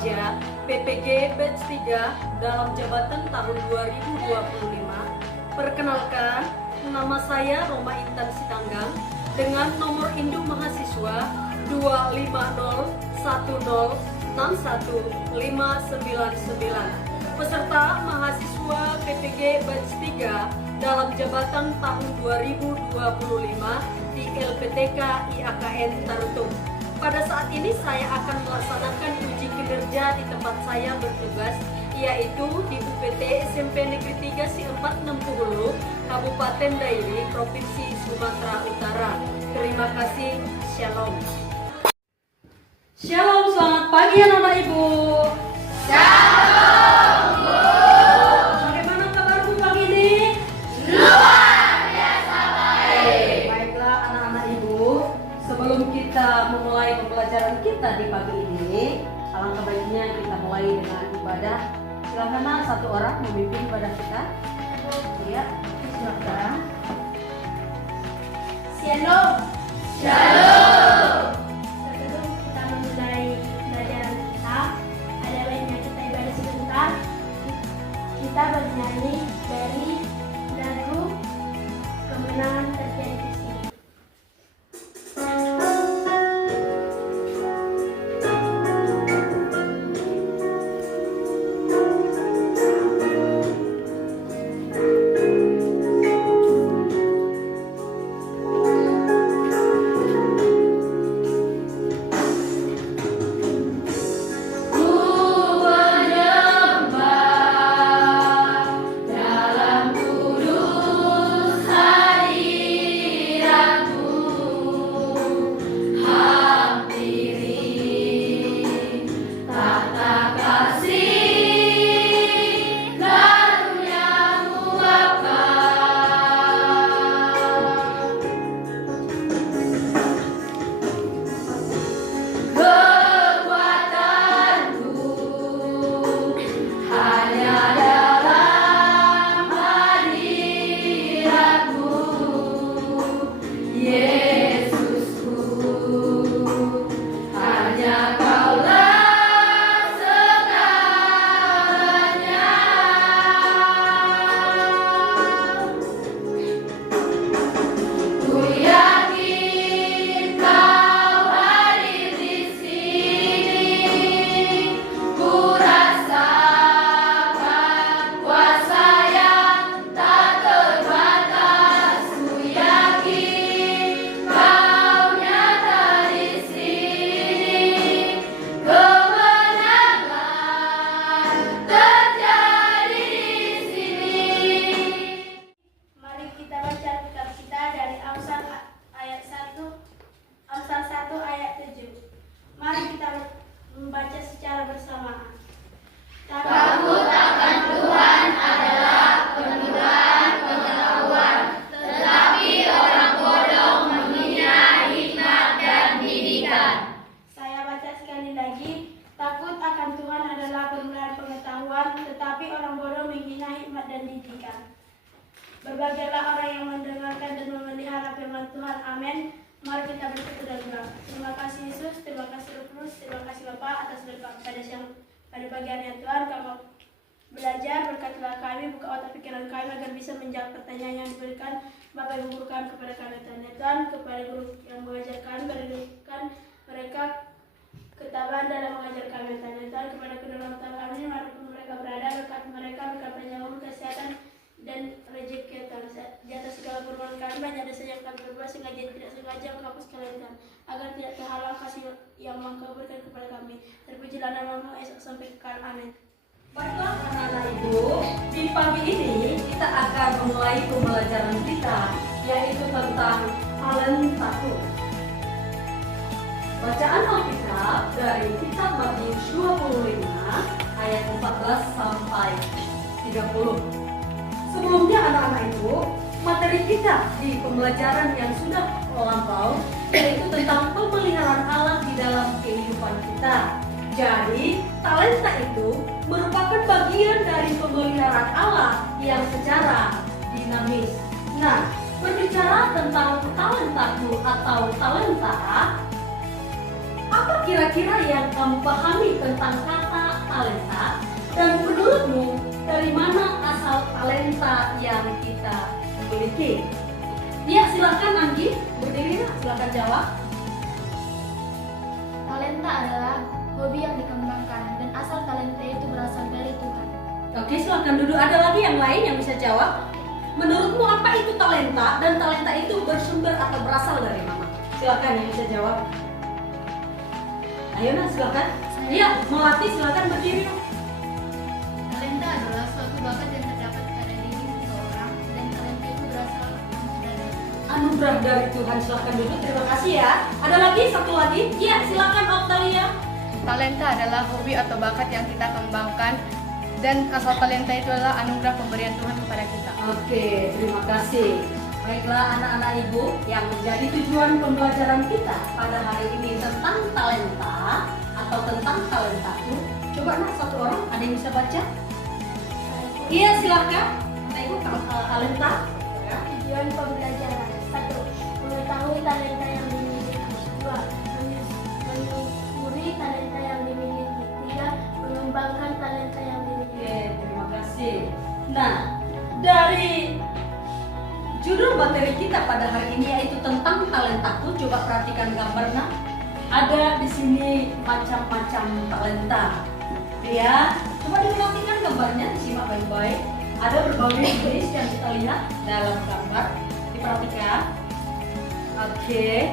Kinerja PPG Batch 3 dalam jabatan tahun 2025. Perkenalkan, nama saya Roma Intan Sitanggang dengan nomor induk mahasiswa 25010615999. Peserta mahasiswa PPG Batch 3 dalam jabatan tahun 2025 di LPTK IAKN Tarutung. Pada saat ini saya akan melaksanakan uji kinerja di tempat saya bertugas, yaitu di UPT SMP Negeri 3 Si 4 Nempulu, Kabupaten Dairi, Provinsi Sumatera Utara. Terima kasih. Shalom. Shalom, selamat pagi anak-anak Ibu. Shalom, Bu. Bagaimana kabarmu pagi ini? Luar biasa baik. Baiklah anak-anak Ibu, sebelum kita memulai pembelajaran kita di pagi ini, alangkah baiknya kita mulai dengan ibadah. Silakan satu orang memimpin ibadah kita. Ya, silakan. Shalom. Shalom. Sebelum kita memulai pelajaran kita, ada baiknya kita ibadah sebentar. Kita bernyanyi dari lagu Kemenangan Terjadi di Sini. Membaca secara bersamaan. Takut akan Tuhan adalah penuhan pengetahuan, tetapi orang bodoh menghina hikmat dan didikan. Saya baca sekali lagi. Takut akan Tuhan adalah penuhan pengetahuan, tetapi orang bodoh menghina hikmat dan didikan. Berbahagialah orang yang mendengarkan dan memelihara firman Tuhan. Amin. Mari kita bersyukur dan doa. Terima kasih Yesus, terima kasih Roh Kudus, terima kasih Bapa atas berkat pada pagi hari yang Tuhan. Kami belajar, berkatilah kami, buka otak pikiran kami agar bisa menjawab pertanyaan yang diberikan Bapa Ibu bukan kepada kami Tuhan, kepada guru yang mengajar kami, berikan mereka ketabahan dalam mengajar kami Tuhan, kepada kedua orang tua kami, dimanapun mereka berada, berkat mereka, berkat panjang umur, kesehatan dan rezeki Tuhan. Di atas segala permohonan kami, banyak dosa yang kami berbuat sengaja tidak sengaja menghapus kalian agar tidak terhalang kasih yang Engkau berikan kepada kami. Terpujilah nama-Mu esok sampai kekal. Amin. Baiklah anak-anak Ibu, di pagi ini kita akan memulai pembelajaran kita, yaitu tentang talent takut. Bacaan Alkitab dari kitab Matius 25 ayat 14 sampai 30. Sebelumnya anak-anak Ibu, materi kita di pembelajaran yang sudah melampau yaitu tentang pemeliharaan Allah di dalam kehidupan kita. Jadi, talenta itu merupakan bagian dari pemeliharaan Allah yang secara dinamis. Nah, berbicara tentang talentaku atau talenta, apa kira-kira yang kamu pahami tentang kata talenta? Dan menurutmu dari mana asal talenta yang kita miliki? Ya, silakan Anggi, berdiri, silakan jawab. Talenta adalah hobi yang dikembangkan dan asal talenta itu berasal dari Tuhan. Oke, silakan duduk. Ada lagi yang lain yang bisa jawab? Menurutmu apa itu talenta dan talenta itu bersumber atau berasal dari mana? Silakan yang bisa jawab. Ayo Nak, silakan. Iya, melatih, silakan berdiri. Talenta adalah suatu bakat yang terdapat pada diri seseorang dan talenta itu berasal dari Anugerah dari Tuhan. Silakan duduk. Terima kasih ya. Ada lagi satu lagi? Iya, silakan Octalia. Talenta adalah hobi atau bakat yang kita kembangkan dan asal talenta itu adalah anugerah pemberian Tuhan kepada kita. Oke, terima kasih. Baiklah anak-anak ibu, yang menjadi tujuan pembelajaran kita pada hari ini tentang talenta atau tentang talentaku. Coba Nak, satu orang, ada yang bisa baca? Iya, silakan. Anak ibu, talenta. Tujuan pembelajaran 1. Mengetahui talenta yang dimiliki. 2. Menyukuri talenta yang dimiliki. 3. Mengembangkan talenta yang dimiliki. Oke, terima kasih. Nah, dari judul materi kita pada hari ini yaitu tentang talentaku. Coba perhatikan gambarnya. Ada di sini macam-macam talenta. Ya, coba diperhatikan gambarnya, disimak baik-baik. Ada berbagai jenis yang kita lihat dalam gambar. Diperhatikan. Oke,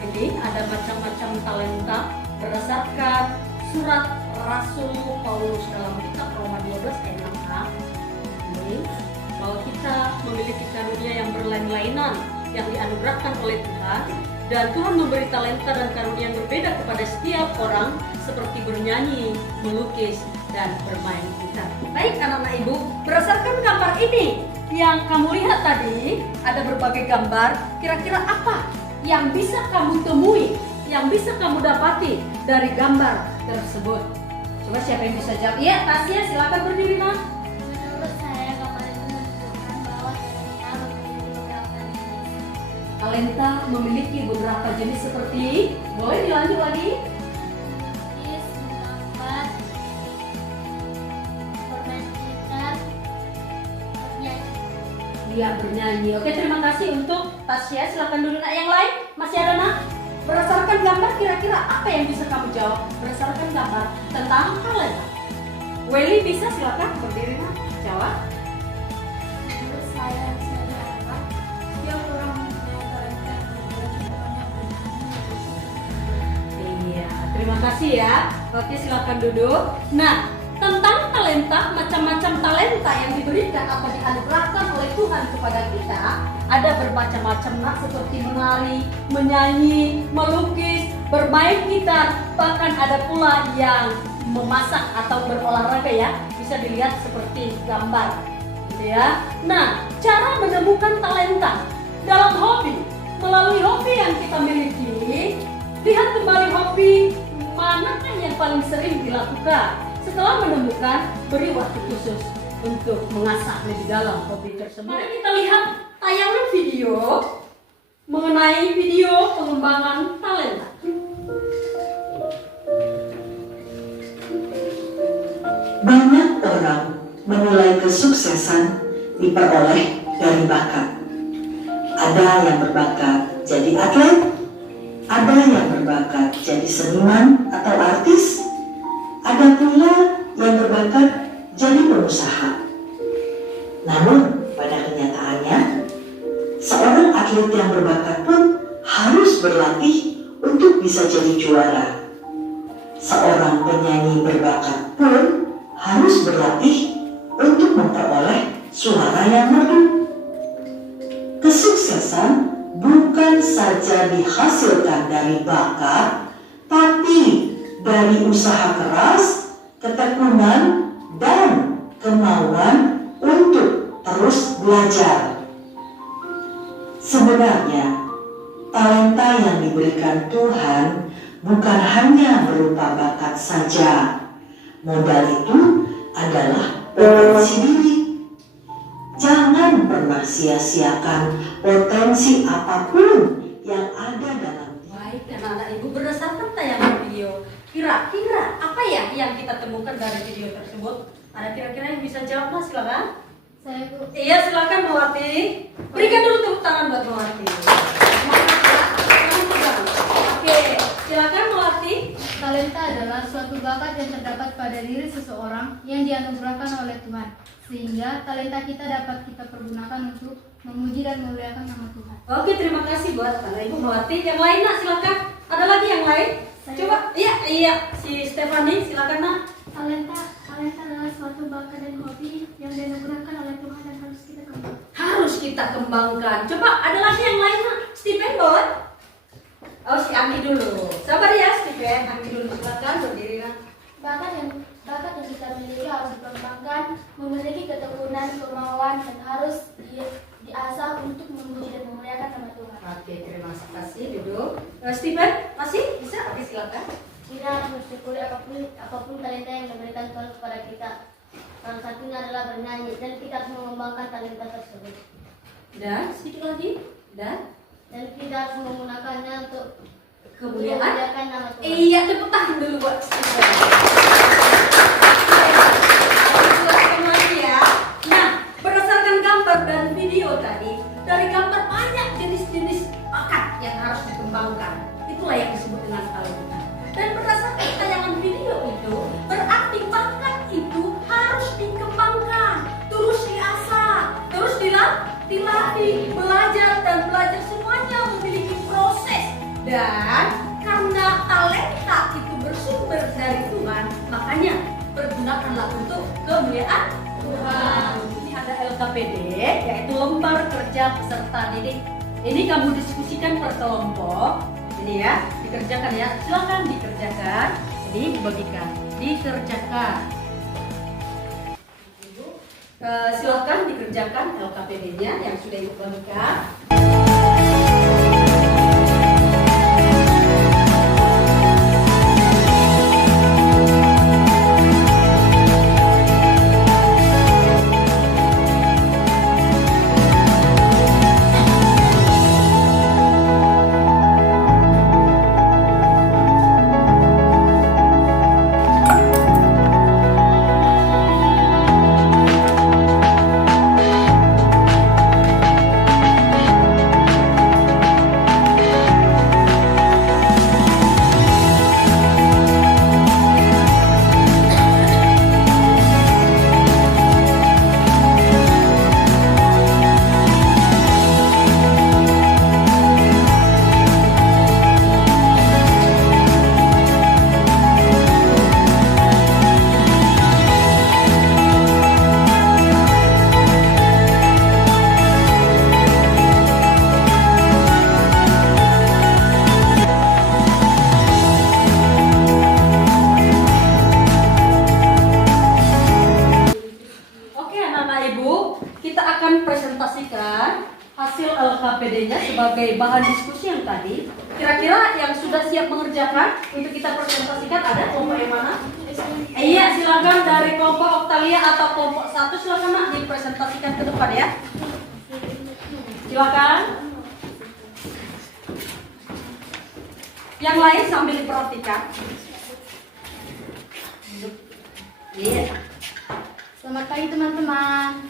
ini ada macam-macam talenta berdasarkan surat Rasul Paulus dalam kitab Roma 12 ayat 6a. Ini bahwa kita memiliki karunia yang berlain-lainan yang dianugerahkan oleh Tuhan, dan Tuhan memberi talenta dan karunia yang berbeda kepada setiap orang seperti bernyanyi, melukis, dan bermain gitar. Baik anak-anak ibu, berdasarkan gambar ini yang kamu lihat tadi, ada berbagai gambar. Kira-kira apa yang bisa kamu temui, yang bisa kamu dapati dari gambar tersebut? Coba siapa yang bisa jawab? Iya, Tasya, silakan berdiri Nak. Menurut saya, gambar itu menunjukkan bahwa talenta memiliki beberapa jenis Talenta memiliki beberapa jenis seperti, boleh dilanjut lagi? melukis, menggambar, bermain gitar, bernyanyi. Dia bernyanyi. Oke, terima kasih untuk Tasya. Silakan dulu Nak yang lain. Masih ada Nak? Berdasarkan gambar kira-kira apa yang bisa kamu jawab? Berdasarkan gambar tentang talenta. Welly bisa, silakan berdiri Nak. Jawab. Menurut saya adalah setiap orang mempunyai talenta Iya, terima kasih ya. Oke, silakan duduk. Nah, tentang talenta, macam-macam talenta yang diberikan atau dianugerahkan oleh Tuhan kepada kita, ada bermacam-macam Nak, seperti menari, menyanyi, melukis, bermain gitar, bahkan ada pula yang memasak atau berolahraga ya. Bisa dilihat seperti gambar, gitu ya. Nah, cara menemukan talenta dalam hobi, melalui hobi yang kita miliki, lihat kembali hobi manakah yang paling sering dilakukan. Setelah menemukan, beri waktu khusus untuk mengasah lebih dalam hobi tersebut. Mari kita lihat tayangan video mengenai video pengembangan talenta. Banyak orang menilai kesuksesan diperoleh dari bakat. Ada yang berbakat jadi atlet, ada yang berbakat jadi seniman atau artis, ada pula yang berbakat jadi pengusaha. Namun pada kenyataannya, seorang atlet yang berbakat pun harus berlatih untuk bisa jadi juara. Seorang penyanyi berbakat pun harus berlatih untuk memperoleh suara yang merdu. Kesuksesan bukan saja dihasilkan dari bakat, tapi dari usaha keras, ketekunan, dan kemauan untuk terus belajar. Sebenarnya, talenta yang diberikan Tuhan bukan hanya berupa bakat saja. Modal itu adalah potensi diri. Jangan pernah sia-siakan potensi apapun yang ada dalam diri. Baik, anak-anak ibu, berdasarkan tayangan video, kira-kira apa ya yang kita temukan dari video tersebut? Ada kira-kira yang bisa jawab, Mas? Silakan. Saya Bu. Iya, silakan Mawati. Berikan dulu tepuk tangan buat Mawati. Semangat ya. Jangan tegang. Oke, silakan Mawati. Talenta adalah suatu bakat yang terdapat pada diri seseorang yang dianugerahkan oleh Tuhan, sehingga talenta kita dapat kita pergunakan untuk memuji dan memuliakan nama Tuhan. Oke, terima kasih buat anak ibu Mawati. Yang lain, Nak, silakan. Ada lagi yang lain? Coba, iya, si Stefani, silakan, Nak. Talenta adalah suatu bakat dan hobi yang dianugerahkan oleh Tuhan dan harus kita kembangkan. Harus kita kembangkan. Coba, ada lagi yang lain, Nak? Stephen, boleh? Oh, si Anggi dulu. Sabar ya, Stephen. Anggi dulu, silakan berdiri, Nak. Bakat yang kita miliki harus dikembangkan, memiliki ketekunan, kemauan, dan harus diasah untuk memuji dan memuliakan nama Tuhan. Oke, terima kasih. Duduk. Stephen, masih bisa? Oke, silakan. Kita harus mensyukuri apapun talenta yang diberikan Tuhan kepada kita. Salah satunya adalah bernyanyi dan kita harus mengembangkan talenta tersebut. Dan sedikit lagi. Dan kita harus menggunakannya untuk kemuliaan. memuliakan nama Tuhan. Iya, tepuk tangan dulu buat Stephen. Silakan lagi ya. Nah, berdasarkan gambar dan video tadi, dari gambar banyak jenis-jenis bakat yang harus dikembangkan. Itulah yang disebut dengan talenta. Dan berdasarkan tayangan video itu, berarti bakat itu harus dikembangkan, terus diasah, terus dilatih, belajar dan belajar, semuanya memiliki proses. Dan karena talenta itu bersumber dari Tuhan, makanya pergunakanlah untuk kemuliaan Tuhan. Ini ada LKPD, yaitu lembar kerja peserta didik. Ini kamu diskusikan per kelompok. Ini ya, dikerjakan ya. Silakan dikerjakan. Jadi dibagikan, dikerjakan. Silakan dikerjakan LKPD-nya yang sudah ibu bagikan. LKPD-nya sebagai bahan diskusi yang tadi. Kira-kira yang sudah siap mengerjakan untuk kita presentasikan ada kelompok yang mana? Iya, silakan dari kelompok Octavia atau kelompok 1 silakan Nak dipresentasikan ke depan ya. Silakan. Yang lain sambil diperhatikan. Iya. Selamat pagi teman-teman.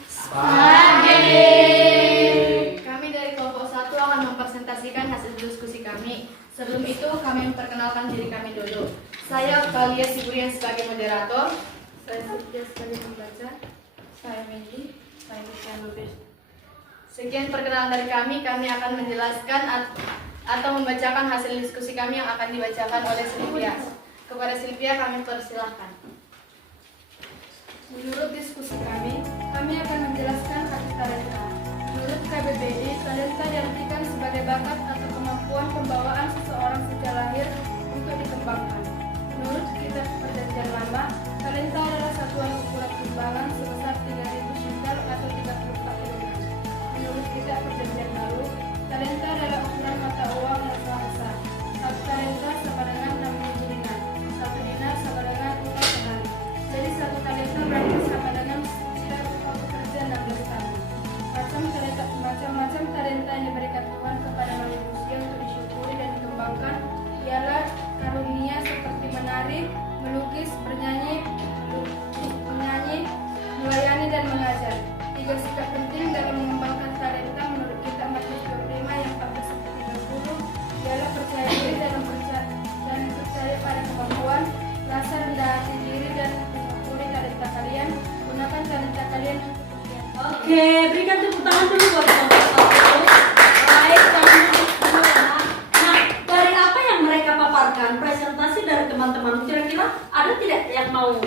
Kami dari kelompok 1 akan mempresentasikan hasil diskusi kami. Sebelum itu kami memperkenalkan diri kami dulu. Saya Octavia Siburian sebagai moderator. Saya Sylvia sebagai pembaca. Saya Mendy. Saya Lucian Lubis. Sekian perkenalan dari kami akan menjelaskan atau membacakan hasil diskusi kami yang akan dibacakan oleh Sylvia. Kepada Sylvia kami persilahkan. Menurut diskusi kami akan menjelaskan arti talenta. Menurut KBBI, talenta diartikan sebagai bakat atau kemampuan pembawaan seseorang sejak lahir untuk dikembangkan. Menurut Kitab Perjanjian Lama, talenta adalah satuan ukuran timbangan sebesar 3.000 shekel atau 34 kg. Menurut Kitab Perjanjian Baru, talenta adalah ukuran mata uang yang sah. Satu talenta sama dengan 6.000 dinar. Satu dinar sama dengan upah sehari. Jadi satu talenta berarti sama dengan sekitar upah pekerja 16 tahun. Macam-macam talenta yang diberikan Tuhan kepada manusia untuk mau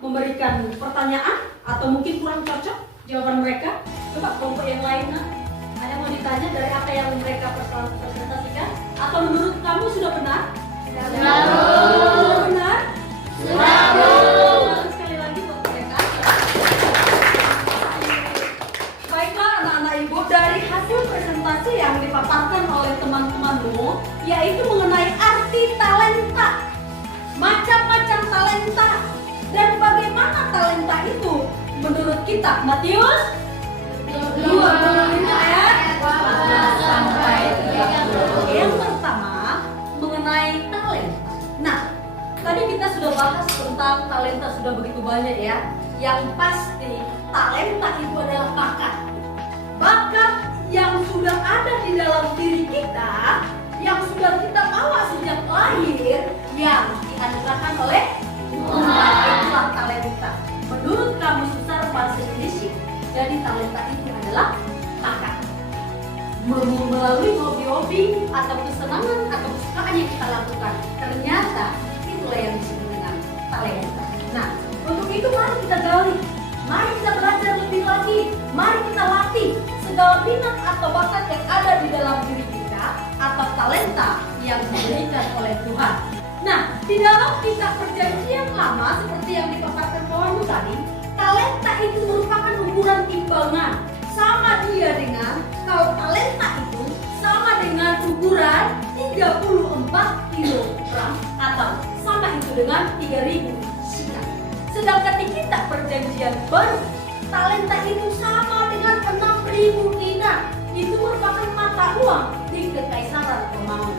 memberikan pertanyaan atau mungkin kurang cocok jawaban mereka? Coba kelompok yang lain, ada yang mau ditanya dari apa yang mereka presentasikan? Atau menurut kamu sudah benar? Sudah benar? Sudah. Sekali lagi buat mereka. Baiklah anak-anak ibu, dari hasil presentasi yang dipaparkan oleh teman-temanmu, yaitu mengenai arti talenta, macam-macam talenta, dan bagaimana talenta itu menurut kita. Matius 25 ayat 12 sampai 30. Yang pertama mengenai talenta. Nah, tadi kita sudah bahas tentang talenta sudah begitu banyak ya. Yang pasti talenta itu adalah bakat. Bakat yang sudah ada di dalam diri kita, yang sudah kita bawa sejak lahir, yang dianugerahkan oleh Tuhan, itulah talenta. Menurut Kamus Besar Bahasa Indonesia, jadi talenta itu adalah bakat. Melalui hobi-hobi atau kesenangan atau kesukaan yang kita lakukan, ternyata itulah yang disebut dengan talenta. Nah, untuk itu mari kita gali, mari kita belajar lebih lagi, mari kita latih segala minat atau bakat yang ada di dalam diri kita atau talenta yang diberikan oleh Tuhan. Nah, di dalam kitab Perjanjian Lama seperti yang dipaparkan kawanmu tadi, talenta itu merupakan ukuran timbangan. Sama dia dengan, kalau talenta itu sama dengan ukuran 34 kg atau sama itu dengan 3000 sikat. Sedangkan di kitab Perjanjian Baru, talenta itu sama dengan 6000 dinar. Itu merupakan mata uang di Kekaisaran Romawi.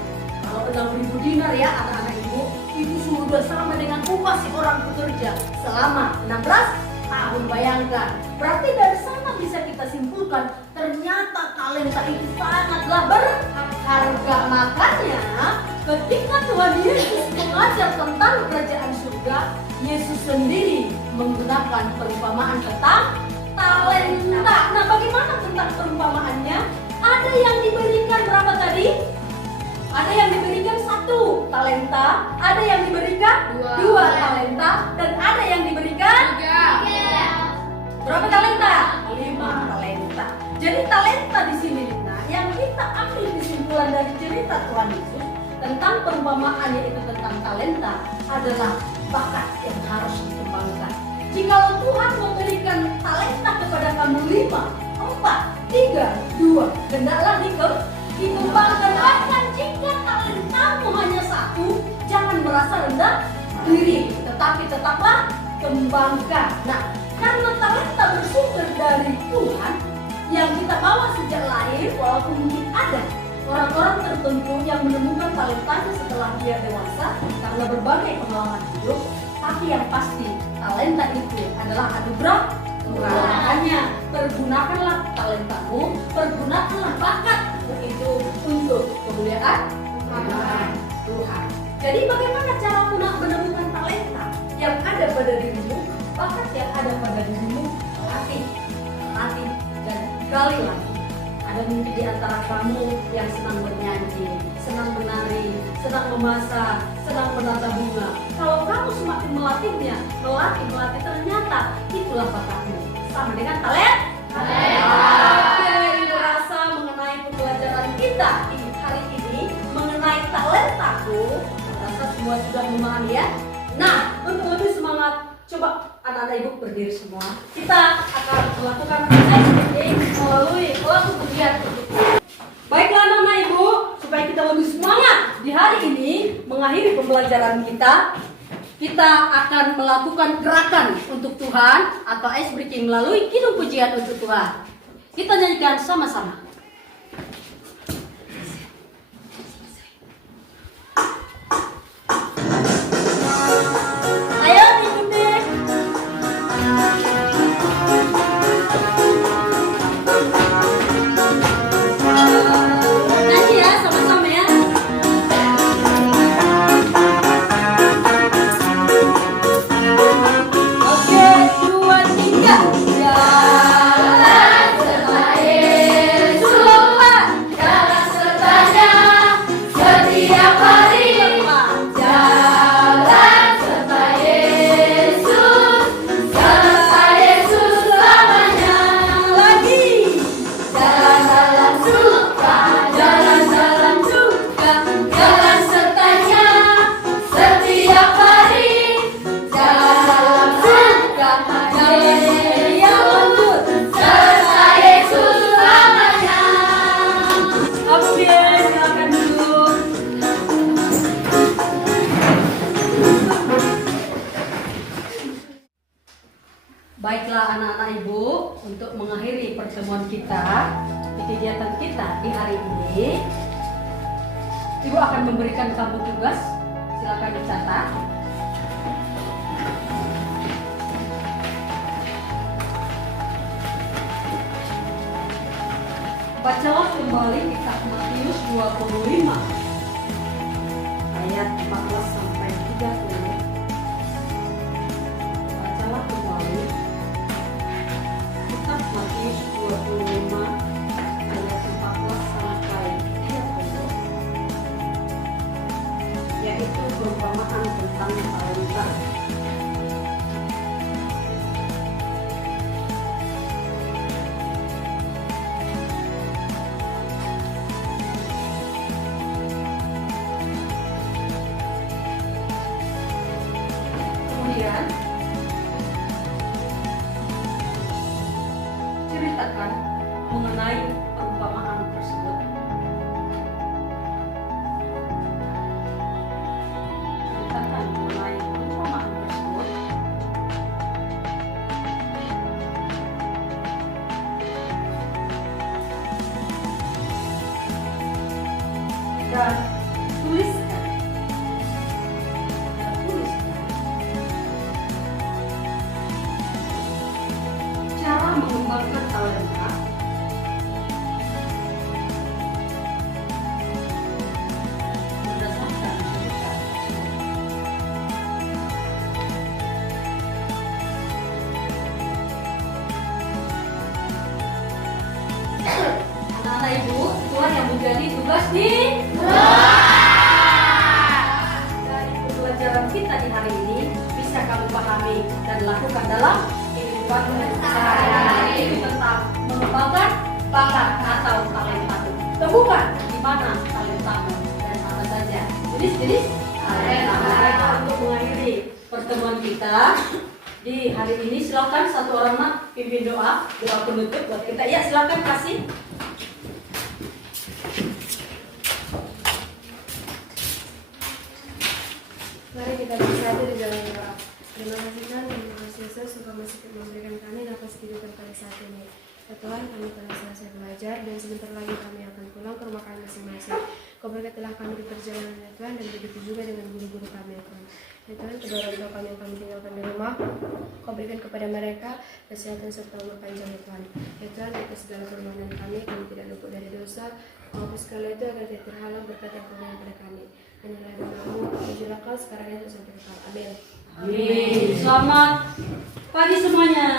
Kalau 6000 dinar ya anak-anak ibu, itu sudah sama dengan upah si orang pekerja selama 16 tahun. Bayangkan, berarti dari sana bisa kita simpulkan ternyata talenta itu sangatlah berharga. Makanya ketika Tuhan Yesus mengajar tentang kerajaan surga, Yesus sendiri menggunakan perumpamaan tentang talenta. Nah, bagaimana tentang perumpamaannya? Ada yang diberikan berapa tadi? Ada yang diberikan 1 talenta, ada yang diberikan 2 talenta, dan ada yang diberikan 3. Berapa talenta? 5 talenta. Jadi talenta di sini, nah, yang kita ambil kesimpulan dari cerita Tuhan Yesus tentang perumpamaan yaitu tentang talenta adalah bakat yang harus dikembangkan. Jika Tuhan memberikan talenta kepada kamu 5, 4, 3, 2, hendaklah dikembangkan. Bahkan jika talentamu hanya 1, jangan merasa rendah diri, tetapi tetaplah kembangkan. Nah, karena talenta bersumber dari Tuhan yang kita bawa sejak lahir, walaupun mungkin ada orang-orang tertentu yang menemukan talentanya setelah dia dewasa karena berbagai pengalaman hidup, tapi yang pasti talenta itu adalah anugerah Tuhan. Makanya pergunakanlah talentamu, pergunakanlah bakat itu untuk kemuliaan Tuhan. Jadi bagaimana cara menemukan talenta yang ada pada dirimu, bakat yang ada pada dirimu? Latih dan gali lagi. Ada mungkin di antara kamu yang senang bernyanyi, senang menari, senang memasak, senang menata bunga. Kalau kamu semakin melatihnya, melatih, ternyata itulah bakatmu. Sama dengan talenta. Oke, ibu rasa mengenai pembelajaran kita di hari ini mengenai talentaku, rasa semua sudah memahami ya. Nah, untuk lebih semangat, coba anak-anak ibu berdiri semua. Kita akan melakukan activity melalui kelompok ujian. Baiklah anak-anak ibu, supaya kita lebih semangat di hari ini mengakhiri pembelajaran kita akan melakukan gerakan untuk Tuhan atau ice breaking melalui kidung pujian untuk Tuhan. Kita nyanyikan sama-sama. Ayo ikuti. Nyanyi ya sama-sama ya. Oke, 2, 3. Jalan setelah Yesus. pertemuan kita, di kegiatan kita di hari ini, Ibu akan memberikan kamu tugas. Silakan dicatat. Bacalah kembali kitab Matius 25 ayat 14 sampai 30. Bacalah kembali kitab Matius 25 ayat 14 sampai 30, yaitu perumpamaan tentang talenta. Kemudian ceritakan mengenai perumpamaan tersebut. Ceritakan mengenai perumpamaan tersebut. Dan tuliskan. Cara mengembangkan talenta berdasarkan cerita. Anak-anak ibu, itulah yang menjadi tugas di dari pembelajaran kita di hari ini bisa kamu pahami dan lakukan dalam kehidupan sehari-hari. Itu tentang mengembangkan bakat atau talenta. Temukan di mana talentamu dan apa saja. Jadi talenta. Untuk mengakhiri pertemuan kita di hari ini, silakan satu orang nak pimpin doa penutup buat kita. Ya, silakan kasih. Mari kita bersatu di dalam doa. Terima kasih Tuhan, terima kasih Yesus suka masih memberikan kami nafas kehidupan pada saat ini. Ya Tuhan, kami telah selesai belajar dan sebentar lagi kami akan pulang ke rumah kami masing-masing. Kau berkatilah kami di perjalanan ya Tuhan, dan begitu juga dengan guru-guru kami ya Tuhan. Ya Tuhan, kedua orang tua kami yang kami tinggalkan di rumah, Kau berikan kepada mereka kesehatan serta umur panjang ya Tuhan. Ya Tuhan, atas segala permohonan kami tidak luput dari dosa. Kau hapus segala itu agar tidak terhalang berkat yang Kau berikan kepada kami. Inilah doamu, pujilah Kau sekarang dan sampai kekal. Amin. Amin. Selamat pagi semuanya.